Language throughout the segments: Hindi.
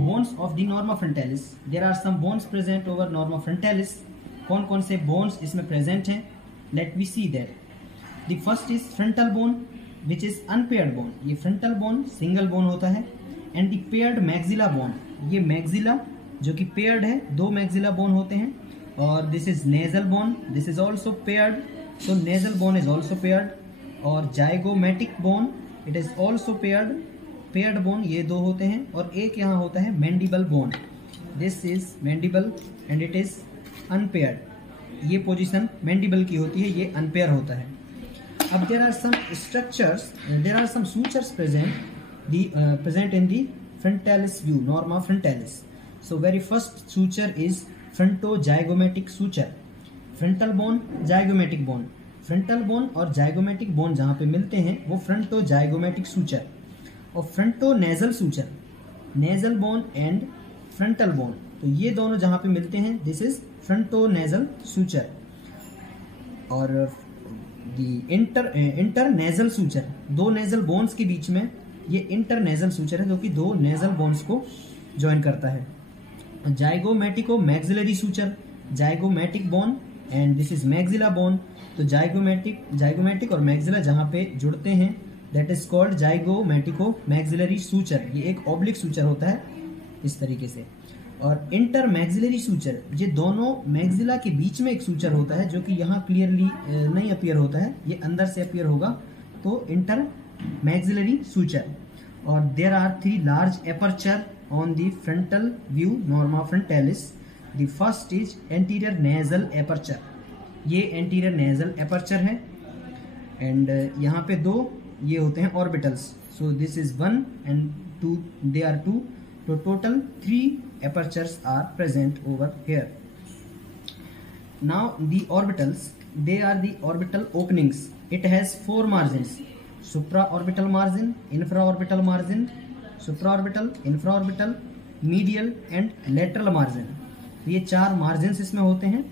Bones of the norma frontalis, there are some bones present over norma frontalis. कौन कौन से बोन्स इसमें प्रेजेंट हैं? Let we see that. The first is frontal bone which is unpaired bone. ये फ्रंटल बोन सिंगल बोन होता है। And the paired maxilla bone, ये मैक्सिला जो कि पेयर्ड है, दो मैक्सिला बोन होते हैं। और this is nasal bone, this is also paired, so nasal bone is also paired. और zygomatic bone, it is also paired, paired bone ये दो होते हैं। और एक यहाँ होता है mandible bone, this is mandible and it is unpaired. ये पोजीशन मैंडिबल की होती है, ये अनपेयर होता है। अब there are some structures, there are some sutures present in the frontalis view, norma frontalis. So very first suture is frontozygomatic suture. Frontal bone, zygomatic bone. Frontal bone और zygomatic bone जहाँ पे मिलते हैं वो frontozygomatic suture। और frontonasal suture, nasal bone and frontal bone, तो ये दोनों जहाँ पे मिलते हैं this is frontonasal suture। और internasal suture, दो nasal bones के बीच में ये इंटरनेजल सूचर है जो कि दो नेजल बोन्स को ज्वाइन करता है। Zygomatico maxillary suture, zygomatic bone and this is maxilla bone. तो जाइगोमेटिक और मैक्सिला जहाँ पे जुड़ते हैं that is called zygomatico maxillary suture. ये एक ऑब्लिक सूचर होता है इस तरीके से। और इंटर मैक्सिलरी सूचर, ये दोनों मैक्सिला के बीच में एक सूचर होता है जो कि यहाँ क्लियरली नहीं अपीयर होता है, ये अंदर से अपीयर होगा, तो इंटर maxillary suture। और there are three large aperture on the frontal view norma frontalis। the first is anterior nasal aperture, ये anterior nasal aperture है। and यहाँ पे दो ये होते हैं orbitals, so this is 1 and 2, they are 2, so total 3 apertures are present over here। now the orbitals, they are the orbital openings, it has 4 margins, supraorbital margin, infraorbital margin, supraorbital, infraorbital, medial and lateral margin। ये 4 margins इसमें होते हैं।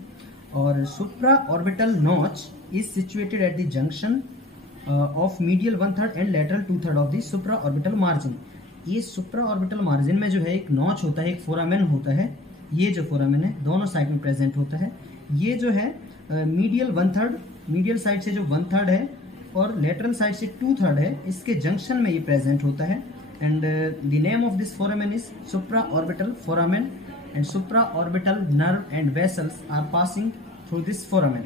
और supraorbital notch is situated at the junction of medial 1/3 and lateral 2/3 of the supraorbital margin। ये supraorbital margin में जो है एक नॉच होता है, एक फोरामेन होता है। ये जो फोरामेन है दोनों साइड में प्रेजेंट होता है। ये जो है मीडियल 1/3, मीडियल साइड से जो 1/3 है और लेटरल साइड से 2/3 है, इसके जंक्शन में ये प्रेजेंट होता है। And the name of this foramen is supraorbital foramen. And supraorbital nerve and vessels are passing through this foramen.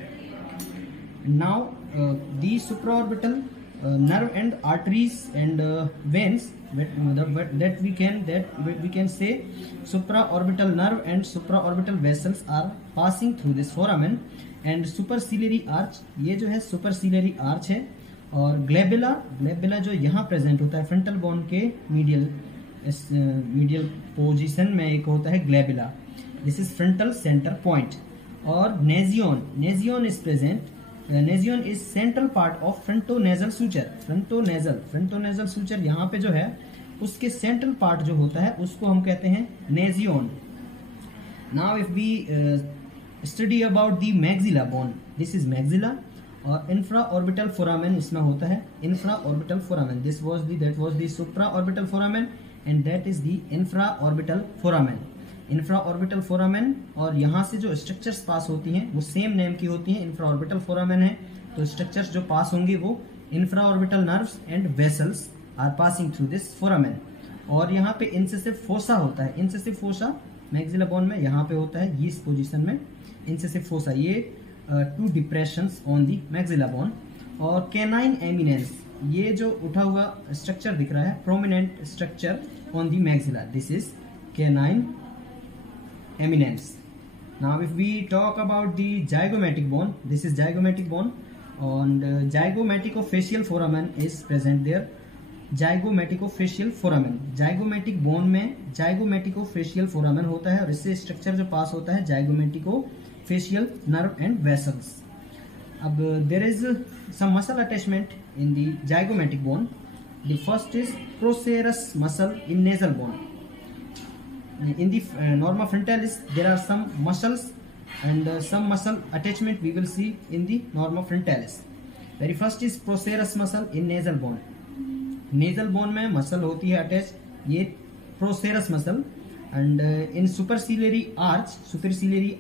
Now the supraorbital nerve and arteries and veins that we can say supraorbital nerve and supraorbital vessels are passing through this foramen। And superciliary arch, ये जो है सुपरसिलियरी आर्च है। और ग्लेबुला जो यहाँ प्रेजेंट होता है फ्रंटल बोन के मीडियल पोजीशन में एक होता है glabella, this is frontal centre point. और nasion is present, nasion is central part of frontonasal suture. Frontonasal suture यहाँ पे जो है उसके सेंट्रल पार्ट जो होता है उसको हम कहते हैं nasion. Now if we study about the maxilla bone, this is maxilla. और इंफ्राऑर्बिटल फोरामेन इसमें होता है, infraorbital foramen, that was the supraorbital foramen and that is the infraorbital foramen. Infraorbital foramen और यहाँ से जो स्ट्रक्चर्स पास होती हैं वो सेम नेम की होती हैं, इंफ्राऑर्बिटल फोरामेन है, तो स्ट्रक्चर्स जो पास होंगे वो infraorbital nerves and vessels are passing through this foramen. और यहाँ पे इंसेसिव फोसा होता है, इंसेसिव फोसा मैक्सिला बोन में यहाँ पे होता है, इस पोजीशन में इंसेसिव फोसा। ये 2 depressions on the maxilla bone. और कैनाइन एमिनेंस, ये जो उठा हुआ स्ट्रक्चर दिख रहा है prominent structure on the maxilla, this is canine eminence। now if we talk about the zygomatic bone, this is zygomatic bone and zygomaticofacial foramen is present there। zygomaticofascial foramen, zygomatic bone में zygomaticofacial foramen होता है और इससे स्ट्रक्चर जो पास होता है zygomaticofacial nerve and vessels। अब there is some muscle attachment in the zygomatic bone। the first is procerus muscle in nasal bone। in the norma frontalis there are some muscles and some muscle attachment we will see in the norma frontalis। very first is procerus muscle in nasal bone। nasal bone में मसल होती है अटैच, ये procerus muscle। And in superciliary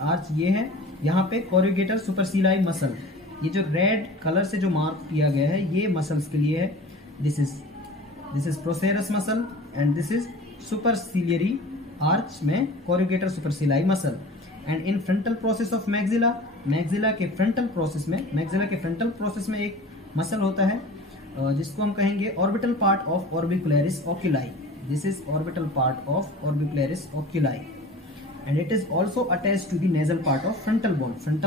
arch ये है, यहाँ पे कोरुगेटर सुपरसिलाई मसल, ये जो रेड कलर से जो मार्क किया गया है ये मसल्स के लिए है। This is procerus muscle and this is superciliary arch में corrugator supercilii muscle. And in frontal process of maxilla के फ्रंटल प्रोसेस में एक मसल होता है जिसको हम कहेंगे orbital part of orbicularis oculi. This is orbital part of orbicularis oculi and it is also attach to the nasal part of frontal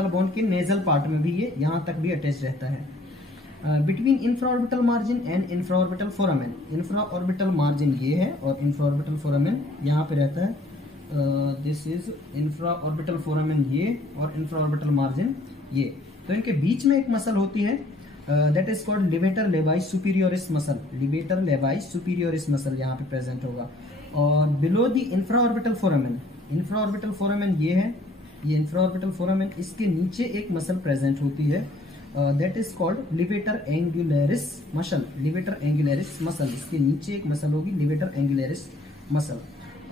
bone के नेजल पार्ट में भी ये यहाँ तक भी अटैच रहता है। Between infraorbital margin and infraorbital foramen, infraorbital margin ये है और इंफ्राऑर्बिटल फोरामेन यहाँ पे रहता है। दिस इज इंफ्राऑर्बिटल फोरामेन ये और इंफ्राऑर्बिटल मार्जिन ये, तो इनके बीच में एक मसल होती है that is called levator labii superioris muscle. Levator labii superioris muscle यहाँ पे प्रेजेंट होगा। और बिलो द इंफ्राऑर्बिटल फोरामेन ये है, ये इंफ्राऑर्बिटल फोरामेन, इसके नीचे एक मसल प्रेजेंट होती है that is called levator angularis muscle. Levator angularis muscle, इसके नीचे एक मसल होगी लिवेटर एंगुलरिस मसल।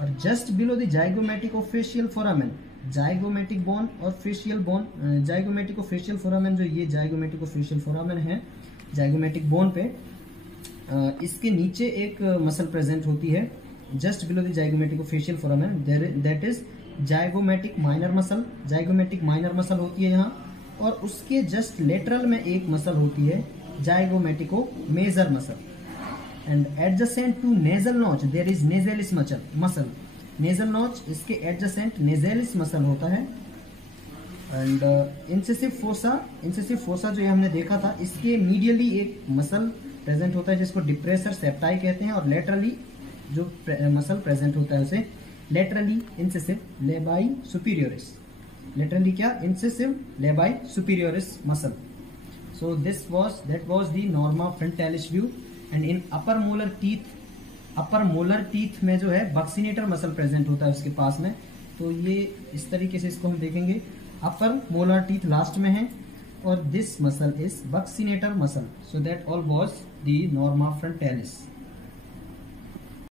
और just below the zygomatic of facial foramen, zygomatic bone और facial bone, zygomatic of facial foramen, जो ये जाइगोमेटिक ऑफ फेशियल फोरामेन है जाइगोमेटिक बोन पे, इसके नीचे एक मसल प्रेजेंट होती है just below the zygomatic of facial foramen, that is zygomatic minor muscle. Zygomatic minor muscle होती है यहाँ, और उसके जस्ट लेटरल में एक मसल होती है zygomatico major muscle. And adjacent to nasal notch there is nasalis muscle. Nasal notch, इसके एडजेसेंट नेजेलिस मसल होता है। एंड इंसेसिव फोसा जो ये हमने देखा था, इसके मीडियली एक मसल प्रेजेंट होता है जिसको डिप्रेसर सेप्टाई कहते हैं, और लेटरली जो मसल प्रेजेंट होता है उसे लेटरली इंसेसिव लेबाई सुपीरियोरिस। लेटरली क्या? Incisive labii superioris muscle. So that was the norma frontalis view। And in upper molar teeth में जो है बक्सिनेटर मसल प्रेजेंट होता है उसके पास में, तो ये इस तरीके से इसको हम देखेंगे। अपर मोलर टीथ लास्ट में है और this muscle is buccinator muscle. So that all was the norma frontalis.